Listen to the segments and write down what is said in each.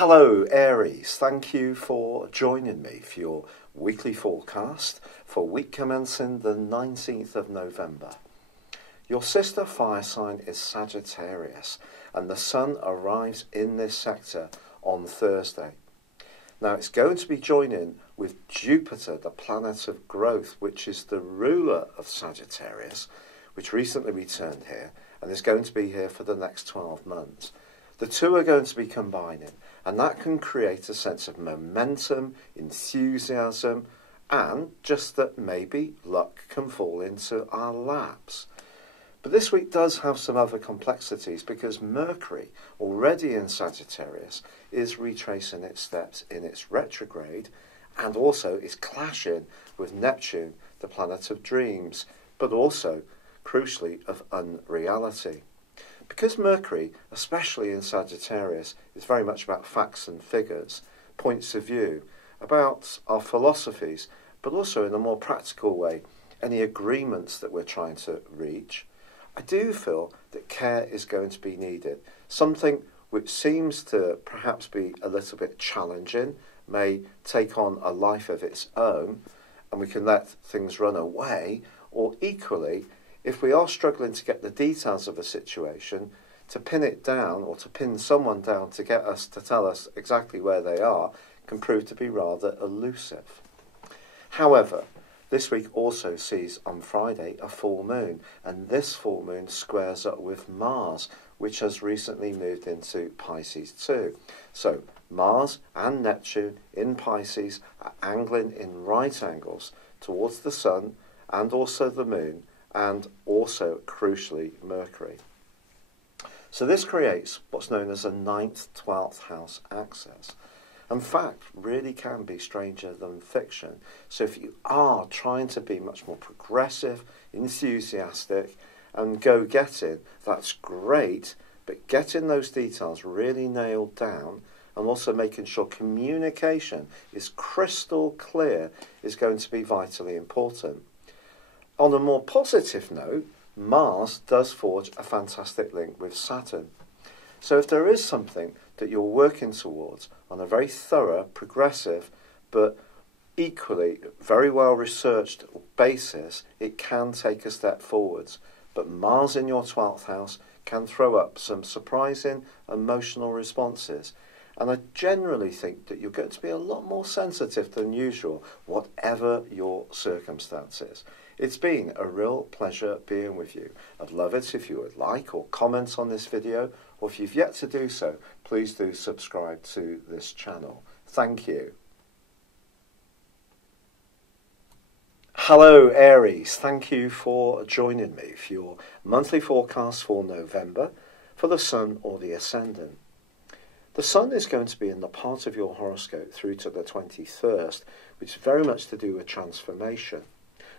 Hello Aries, thank you for joining me for your weekly forecast for week commencing the 19th of November. Your sister fire sign is Sagittarius and the Sun arrives in this sector on Thursday. Now it's going to be joining with Jupiter, the planet of growth, which is the ruler of Sagittarius, which recently returned here and is going to be here for the next 12 months. The two are going to be combining, and that can create a sense of momentum, enthusiasm, and just that maybe luck can fall into our laps. But this week does have some other complexities because Mercury, already in Sagittarius, is retracing its steps in its retrograde and also is clashing with Neptune, the planet of dreams, but also, crucially, of unreality. Because Mercury, especially in Sagittarius, is very much about facts and figures, points of view, about our philosophies, but also in a more practical way, any agreements that we're trying to reach, I do feel that care is going to be needed. Something which seems to perhaps be a little bit challenging, may take on a life of its own, and we can let things run away, or equally, if we are struggling to get the details of a situation, to pin it down or to pin someone down to get us to tell us exactly where they are can prove to be rather elusive. However, this week also sees on Friday a full moon, and this full moon squares up with Mars, which has recently moved into Pisces too. So Mars and Neptune in Pisces are angling in right angles towards the Sun and also the moon, and also, crucially, Mercury. So this creates what's known as a 9th, 12th house axis. And fact really can be stranger than fiction. So if you are trying to be much more progressive, enthusiastic, and go-getting, that's great, but getting those details really nailed down and also making sure communication is crystal clear is going to be vitally important. On a more positive note, Mars does forge a fantastic link with Saturn. So if there is something that you're working towards on a very thorough, progressive, but equally very well researched basis, it can take a step forwards. But Mars in your 12th house can throw up some surprising emotional responses. And I generally think that you're going to be a lot more sensitive than usual, whatever your circumstances. It's been a real pleasure being with you. I'd love it if you would like or comment on this video, or if you've yet to do so, please do subscribe to this channel. Thank you. Hello Aries, thank you for joining me for your monthly forecast for November for the Sun or the Ascendant. The Sun is going to be in the part of your horoscope through to the 21st, which is very much to do with transformation.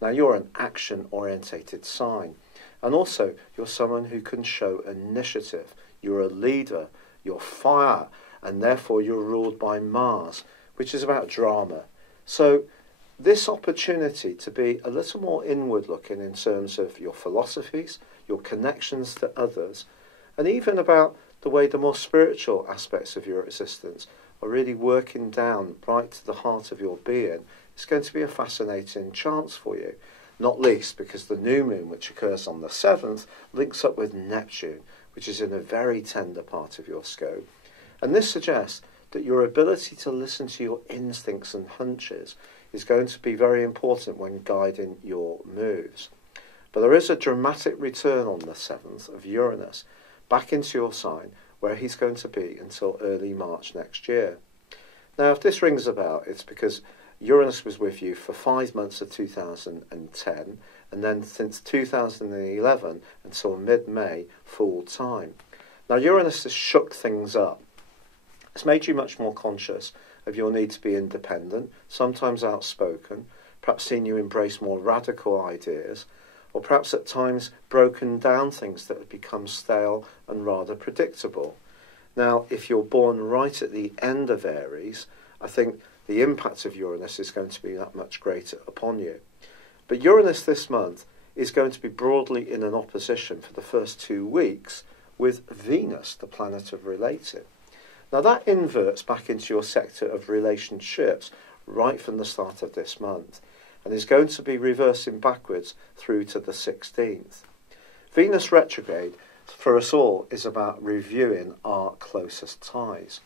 Now you're an action-orientated sign, and also you're someone who can show initiative. You're a leader, you're fire, and therefore you're ruled by Mars, which is about drama. So this opportunity to be a little more inward-looking in terms of your philosophies, your connections to others, and even about the way the more spiritual aspects of your existence are really working down right to the heart of your being, it's going to be a fascinating chance for you. Not least because the new moon, which occurs on the 7th, links up with Neptune, which is in a very tender part of your scope. And this suggests that your ability to listen to your instincts and hunches is going to be very important when guiding your moves. But there is a dramatic return on the 7th of Uranus back into your sign, where he's going to be until early March next year. Now, if this rings a bell, it's because Uranus was with you for 5 months of 2010, and then since 2011 until mid-May, full time. Now, Uranus has shook things up. It's made you much more conscious of your need to be independent, sometimes outspoken, perhaps seen you embrace more radical ideas, or perhaps at times broken down things that have become stale and rather predictable. Now, if you're born right at the end of Aries, I think the impact of Uranus is going to be that much greater upon you. But Uranus this month is going to be broadly in an opposition for the first 2 weeks with Venus, the planet of relating. Now that inverts back into your sector of relationships right from the start of this month, and is going to be reversing backwards through to the 16th. Venus retrograde for us all is about reviewing our closest ties.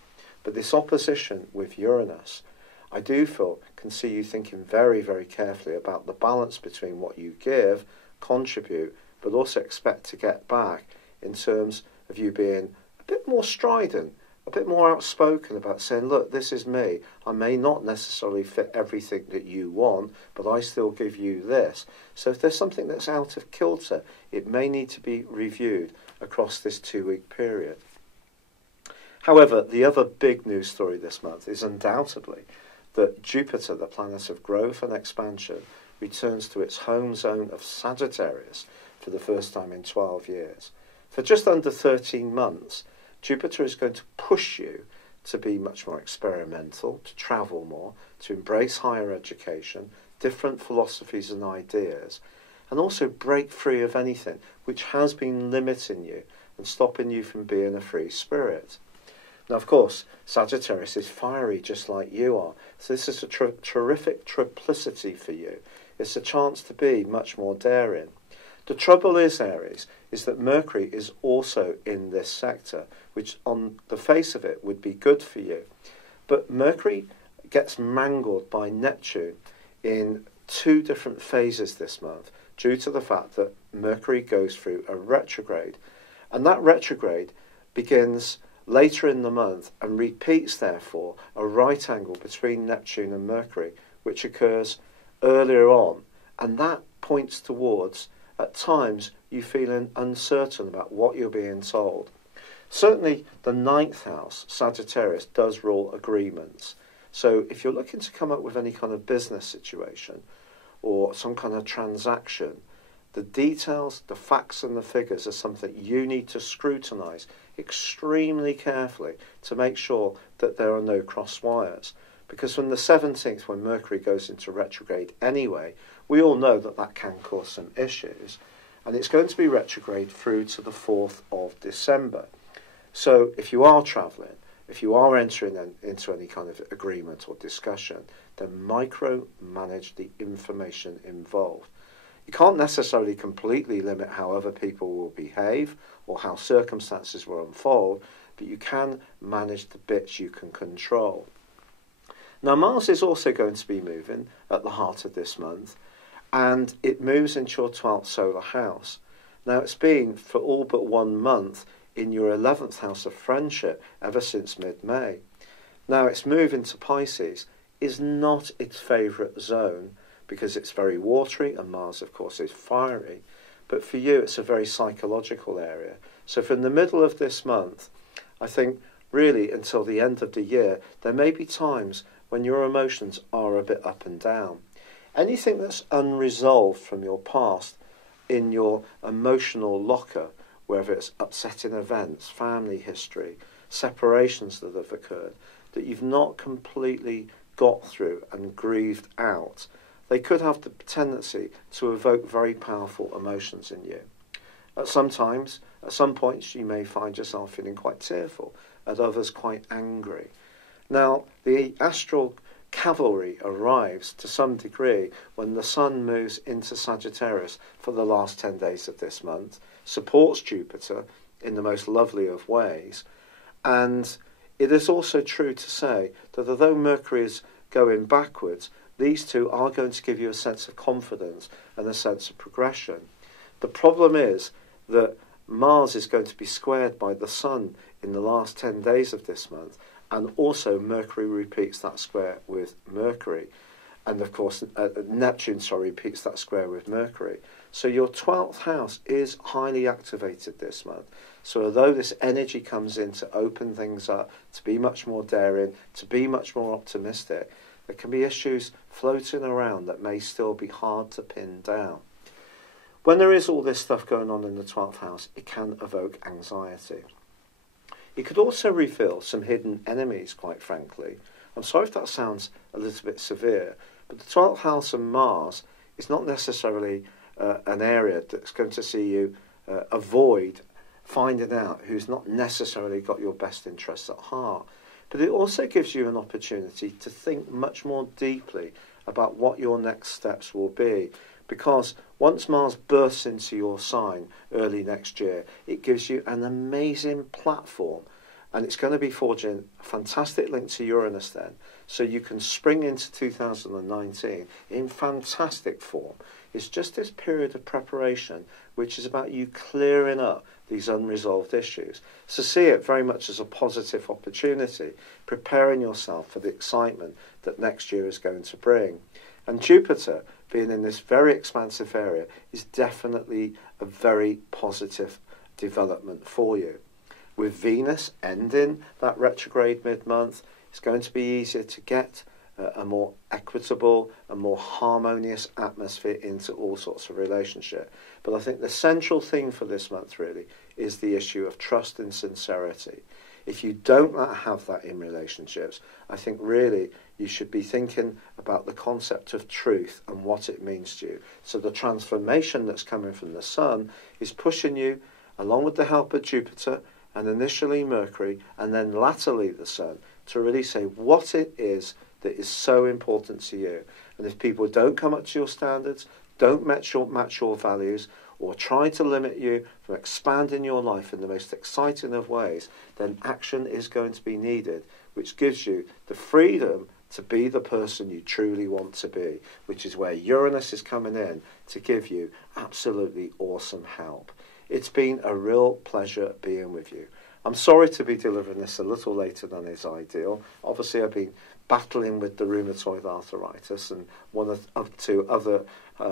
But this opposition with Uranus, I do feel, can see you thinking very, very carefully about the balance between what you give, contribute, but also expect to get back in terms of you being a bit more strident, a bit more outspoken about saying, look, this is me. I may not necessarily fit everything that you want, but I still give you this. So if there's something that's out of kilter, it may need to be reviewed across this 2-week period. However, the other big news story this month is undoubtedly that Jupiter, the planet of growth and expansion, returns to its home zone of Sagittarius for the first time in 12 years. For just under 13 months, Jupiter is going to push you to be much more experimental, to travel more, to embrace higher education, different philosophies and ideas, and also break free of anything which has been limiting you and stopping you from being a free spirit. Now, of course, Sagittarius is fiery just like you are, so this is a terrific triplicity for you. It's a chance to be much more daring. The trouble is, Aries, is that Mercury is also in this sector, which on the face of it would be good for you. But Mercury gets mangled by Neptune in 2 different phases this month, due to the fact that Mercury goes through a retrograde. And that retrograde begins later in the month and repeats, therefore, a right angle between Neptune and Mercury, which occurs earlier on. And that points towards, at times, you feeling uncertain about what you're being told. Certainly, the 9th house, Sagittarius, does rule agreements. So if you're looking to come up with any kind of business situation or some kind of transaction, the details, the facts and the figures are something you need to scrutinise extremely carefully to make sure that there are no cross wires. Because from the 17th, when Mercury goes into retrograde anyway, we all know that that can cause some issues. And it's going to be retrograde through to the 4th of December. So if you are travelling, if you are entering into any kind of agreement or discussion, then micromanage the information involved. You can't necessarily completely limit how other people will behave or how circumstances will unfold, but you can manage the bits you can control. Now, Mars is also going to be moving at the heart of this month, and it moves into your 12th solar house. Now, it's been for all but 1 month in your 11th house of friendship ever since mid-May. Now, its move into Pisces is not its favourite zone because it's very watery, and Mars, of course, is fiery. But for you, it's a very psychological area. So from the middle of this month, I think really until the end of the year, there may be times when your emotions are a bit up and down. Anything that's unresolved from your past in your emotional locker, whether it's upsetting events, family history, separations that have occurred, that you've not completely got through and grieved out, they could have the tendency to evoke very powerful emotions in you. At some points, you may find yourself feeling quite tearful, at others quite angry. Now, the astral cavalry arrives to some degree when the Sun moves into Sagittarius for the last 10 days of this month, supports Jupiter in the most lovely of ways, and it is also true to say that although Mercury is going backwards, these two are going to give you a sense of confidence and a sense of progression. The problem is that Mars is going to be squared by the Sun in the last 10 days of this month, and also Mercury repeats that square with Mercury. And of course, Neptune, repeats that square with Mercury. So your 12th house is highly activated this month. So although this energy comes in to open things up, to be much more daring, to be much more optimistic, there can be issues floating around that may still be hard to pin down. When there is all this stuff going on in the 12th house, it can evoke anxiety. It could also reveal some hidden enemies, quite frankly. I'm sorry if that sounds a little bit severe, but the 12th house and Mars is not necessarily an area that's going to see you avoid finding out who's not necessarily got your best interests at heart. But it also gives you an opportunity to think much more deeply about what your next steps will be. Because once Mars bursts into your sign early next year, it gives you an amazing platform. And it's going to be forging a fantastic link to Uranus then. So you can spring into 2019 in fantastic form. It's just this period of preparation, which is about you clearing up these unresolved issues. So see it very much as a positive opportunity, preparing yourself for the excitement that next year is going to bring. And Jupiter, being in this very expansive area, is definitely a very positive development for you. With Venus ending that retrograde mid-month, it's going to be easier to get a more equitable and more harmonious atmosphere into all sorts of relationship. But I think the central theme for this month really is the issue of trust and sincerity. If you don't have that in relationships, I think really you should be thinking about the concept of truth and what it means to you. So the transformation that's coming from the Sun is pushing you, along with the help of Jupiter and initially Mercury and then latterly the Sun, to really say what it is that is so important to you. And if people don't come up to your standards, don't match your values, or try to limit you from expanding your life in the most exciting of ways, then action is going to be needed, which gives you the freedom to be the person you truly want to be, which is where Uranus is coming in to give you absolutely awesome help. It's been a real pleasure being with you. I'm sorry to be delivering this a little later than is ideal. Obviously, I've been battling with the rheumatoid arthritis and one of up to other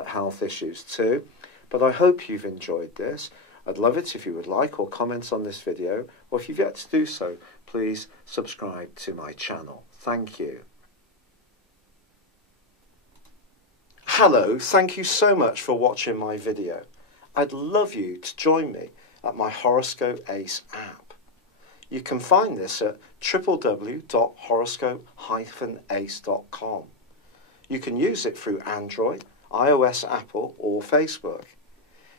health issues too. But I hope you've enjoyed this. I'd love it if you would like or comment on this video, or if you've yet to do so, please subscribe to my channel. Thank you. Hello, thank you so much for watching my video. I'd love you to join me at my Horoscope Ace app. You can find this at www.horoscope-ace.com. You can use it through Android, iOS, Apple, or Facebook.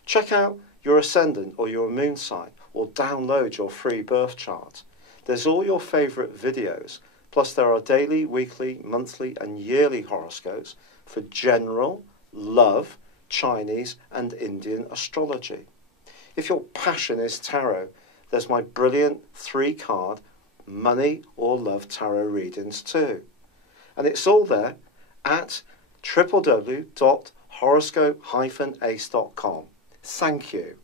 Check out your ascendant or your moon sign, or download your free birth chart. There's all your favourite videos, plus there are daily, weekly, monthly and yearly horoscopes for general, love, Chinese and Indian astrology. If your passion is tarot, there's my brilliant 3-card money or love tarot readings too. And it's all there at www.horoscope-ace.com. Thank you.